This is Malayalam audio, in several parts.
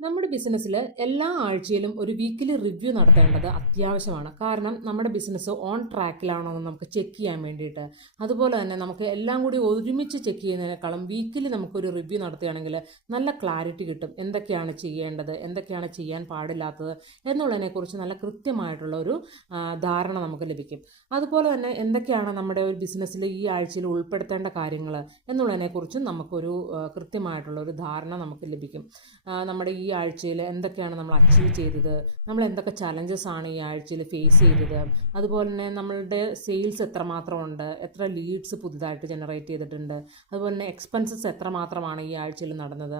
നമ്മുടെ ബിസിനസ്സിൽ എല്ലാ ആഴ്ചയിലും ഒരു വീക്കിലി റിവ്യൂ നടത്തേണ്ടത് അത്യാവശ്യമാണ്. കാരണം നമ്മുടെ ബിസിനസ് ഓൺ ട്രാക്കിലാണോ എന്ന് നമുക്ക് ചെക്ക് ചെയ്യാൻ വേണ്ടിയിട്ട്. അതുപോലെ തന്നെ നമുക്ക് എല്ലാം കൂടി ഒരുമിച്ച് ചെക്ക് ചെയ്യുന്നതിനേക്കാളും വീക്കിലി നമുക്കൊരു റിവ്യൂ നടത്തുകയാണെങ്കിൽ നല്ല ക്ലാരിറ്റി കിട്ടും. എന്തൊക്കെയാണ് ചെയ്യേണ്ടത്, എന്തൊക്കെയാണ് ചെയ്യാൻ പാടില്ലാത്തത് എന്നുള്ളതിനെക്കുറിച്ച് നല്ല കൃത്യമായിട്ടുള്ള ഒരു ധാരണ നമുക്ക് ലഭിക്കും. അതുപോലെ തന്നെ എന്തൊക്കെയാണ് നമ്മുടെ ഒരു ബിസിനസ്സിൽ ഈ ആഴ്ചയിൽ ഉൾപ്പെടുത്തേണ്ട കാര്യങ്ങൾ എന്നുള്ളതിനെക്കുറിച്ചും നമുക്കൊരു കൃത്യമായിട്ടുള്ള ഒരു ധാരണ നമുക്ക് ലഭിക്കും. നമ്മുടെ ഈ ആഴ്ചയിൽ എന്തൊക്കെയാണ് നമ്മൾ അച്ചീവ് ചെയ്തത്, നമ്മൾ എന്തൊക്കെ ചലഞ്ചസ് ആണ് ഈ ആഴ്ചയിൽ ഫേസ് ചെയ്തത്, അതുപോലെ തന്നെ നമ്മളുടെ സെയിൽസ് എത്രമാത്രം ഉണ്ട്, എത്ര ലീഡ്സ് പുതുതായിട്ട് ജനറേറ്റ് ചെയ്തിട്ടുണ്ട്, അതുപോലെ തന്നെ എക്സ്പെൻസസ് എത്രമാത്രമാണ് ഈ ആഴ്ചയിൽ നടന്നത്,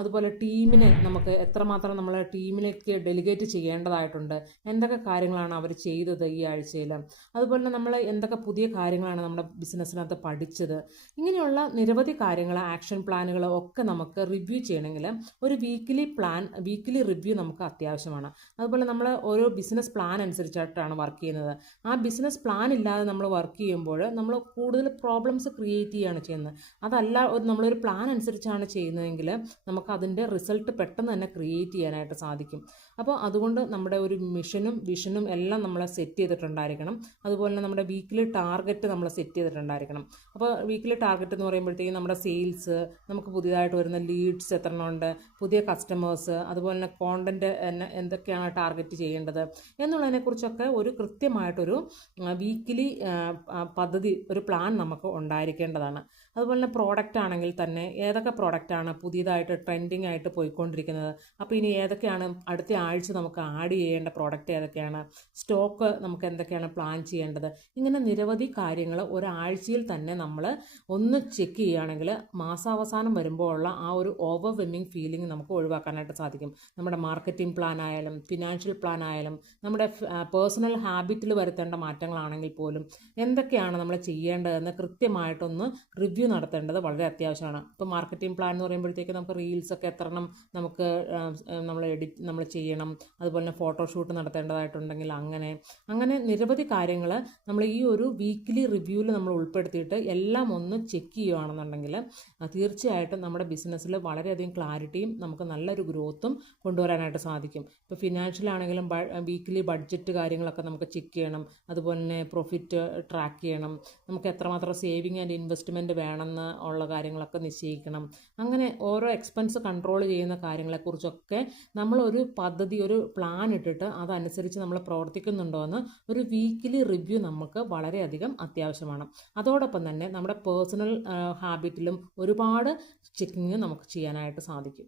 അതുപോലെ ടീമിന് നമുക്ക് എത്രമാത്രം നമ്മൾ ടീമിലേക്ക് ഡെലിഗേറ്റ് ചെയ്യേണ്ടതായിട്ടുണ്ട്, എന്തൊക്കെ കാര്യങ്ങളാണ് അവർ ചെയ്തത് ഈ ആഴ്ചയിൽ, അതുപോലെ തന്നെ നമ്മൾ എന്തൊക്കെ പുതിയ കാര്യങ്ങളാണ് നമ്മുടെ ബിസിനസ്സിനകത്ത് പഠിച്ചത്. ഇങ്ങനെയുള്ള നിരവധി കാര്യങ്ങൾ, ആക്ഷൻ പ്ലാനുകൾ ഒക്കെ നമുക്ക് റിവ്യൂ ചെയ്യണമെങ്കിൽ ഒരു വീക്കിലി റിവ്യൂ നമുക്ക് അത്യാവശ്യമാണ്. അതുപോലെ നമ്മൾ ഓരോ ബിസിനസ് പ്ലാൻ അനുസരിച്ചിട്ടാണ് വർക്ക് ചെയ്യുന്നത്. ആ ബിസിനസ് പ്ലാൻ ഇല്ലാതെ നമ്മൾ വർക്ക് ചെയ്യുമ്പോൾ നമ്മൾ കൂടുതൽ പ്രോബ്ലംസ് ക്രിയേറ്റ് ചെയ്യുകയാണ് ചെയ്യുന്നത്. അതല്ല, നമ്മളൊരു പ്ലാൻ അനുസരിച്ചാണ് ചെയ്യുന്നതെങ്കിൽ നമുക്ക് അതിൻ്റെ റിസൾട്ട് പെട്ടെന്ന് തന്നെ ക്രിയേറ്റ് ചെയ്യാനായിട്ട് സാധിക്കും. അപ്പോൾ അതുകൊണ്ട് നമ്മുടെ ഒരു മിഷനും വിഷനും എല്ലാം നമ്മൾ സെറ്റ് ചെയ്തിട്ടുണ്ടായിരിക്കണം. അതുപോലെ തന്നെ നമ്മുടെ വീക്കിലി ടാർഗറ്റ് നമ്മൾ സെറ്റ് ചെയ്തിട്ടുണ്ടായിരിക്കണം. അപ്പോൾ വീക്കിലി ടാർഗറ്റ് എന്ന് പറയുമ്പോഴത്തേക്കും നമ്മുടെ സെയിൽസ്, നമുക്ക് പുതിയതായിട്ട് വരുന്ന ലീഡ്സ് എത്ര ഉണ്ട്, പുതിയ കസ്റ്റമേഴ്സ്, അതുപോലെ തന്നെ കോണ്ടന്റ് എന്തൊക്കെയാണ് ടാർഗറ്റ് ചെയ്യേണ്ടത് എന്നുള്ളതിനെക്കുറിച്ചൊക്കെ ഒരു കൃത്യമായിട്ടൊരു വീക്കിലി പദ്ധതി, ഒരു പ്ലാൻ നമുക്ക് ഉണ്ടായിരിക്കേണ്ടതാണ്. അതുപോലെ തന്നെ പ്രോഡക്റ്റ് ആണെങ്കിൽ തന്നെ ഏതൊക്കെ പ്രോഡക്റ്റാണ് പുതിയതായിട്ട് ട്രെൻഡിങ് ആയിട്ട് പോയിക്കൊണ്ടിരിക്കുന്നത്, അപ്പോൾ ഇനി ഏതൊക്കെയാണ് അടുത്ത ആഴ്ച നമുക്ക് ആഡ് ചെയ്യേണ്ട പ്രോഡക്റ്റ് ഏതൊക്കെയാണ്, സ്റ്റോക്ക് നമുക്ക് എന്തൊക്കെയാണ് പ്ലാൻ ചെയ്യേണ്ടത്. ഇങ്ങനെ നിരവധി കാര്യങ്ങൾ ഒരാഴ്ചയിൽ തന്നെ നമ്മൾ ഒന്ന് ചെക്ക് ചെയ്യുകയാണെങ്കിൽ മാസാവസാനം വരുമ്പോൾ ഉള്ള ആ ഒരു ഓവർവെൽമിങ് ഫീലിംഗ് നമുക്ക് ഒഴിവാക്കാനായിട്ട് സാധിക്കും. നമ്മുടെ മാർക്കറ്റിംഗ് പ്ലാൻ ആയാലും ഫിനാൻഷ്യൽ പ്ലാൻ ആയാലും നമ്മുടെ പേഴ്സണൽ ഹാബിറ്റിൽ വരുത്തേണ്ട മാറ്റങ്ങളാണെങ്കിൽ പോലും എന്തൊക്കെയാണ് നമ്മൾ ചെയ്യേണ്ടതെന്ന് കൃത്യമായിട്ടൊന്ന് റിവ്യൂ നടത്തേണ്ടത് വളരെ അത്യാവശ്യമാണ്. ഇപ്പോൾ മാർക്കറ്റിംഗ് പ്ലാൻ എന്ന് പറയുമ്പോഴത്തേക്ക് നമുക്ക് റീൽസൊക്കെ എത്രണ്ണം നമുക്ക് നമ്മൾ ചെയ്യണം, അതുപോലെ തന്നെ ഫോട്ടോഷൂട്ട് നടത്തേണ്ടതായിട്ടുണ്ടെങ്കിൽ അങ്ങനെ നിരവധി കാര്യങ്ങൾ നമ്മൾ ഈ ഒരു വീക്കിലി റിവ്യൂവിൽ നമ്മൾ ഉൾപ്പെടുത്തിയിട്ട് എല്ലാം ഒന്ന് ചെക്ക് ചെയ്യുകയാണെന്നുണ്ടെങ്കിൽ തീർച്ചയായിട്ടും നമ്മുടെ ബിസിനസ്സിൽ വളരെയധികം ക്ലാരിറ്റിയും നമുക്ക് നല്ലൊരു ഗ്രോത്തും കൊണ്ടുവരാനായിട്ട് സാധിക്കും. ഇപ്പോൾ ഫിനാൻഷ്യൽ ആണെങ്കിലും വീക്കിലി ബഡ്ജറ്റ് കാര്യങ്ങളൊക്കെ നമുക്ക് ചെക്ക് ചെയ്യണം. അതുപോലെ തന്നെ പ്രോഫിറ്റ് ട്രാക്ക് ചെയ്യണം. നമുക്ക് എത്രമാത്രം സേവിങ് ആൻഡ് ഇൻവെസ്റ്റ്മെൻറ്റ് വേണമെന്ന് ഉള്ള കാര്യങ്ങളൊക്കെ നിശ്ചയിക്കണം. അങ്ങനെ ഓരോ എക്സ്പെൻസ് കൺട്രോൾ ചെയ്യുന്ന കാര്യങ്ങളെക്കുറിച്ചൊക്കെ നമ്മളൊരു പദ്ധതി, ഒരു പ്ലാൻ ഇട്ടിട്ട് അതനുസരിച്ച് നമ്മൾ പ്രവർത്തിക്കുന്നുണ്ടോ എന്ന് ഒരു വീക്കിലി റിവ്യൂ നമുക്ക് വളരെയധികം അത്യാവശ്യമാണ്. അതോടൊപ്പം തന്നെ നമ്മുടെ പേഴ്സണൽ ഹാബിറ്റിലും ഒരുപാട് ചെക്കിങ് നമുക്ക് ചെയ്യാനായിട്ട് സാധിക്കും.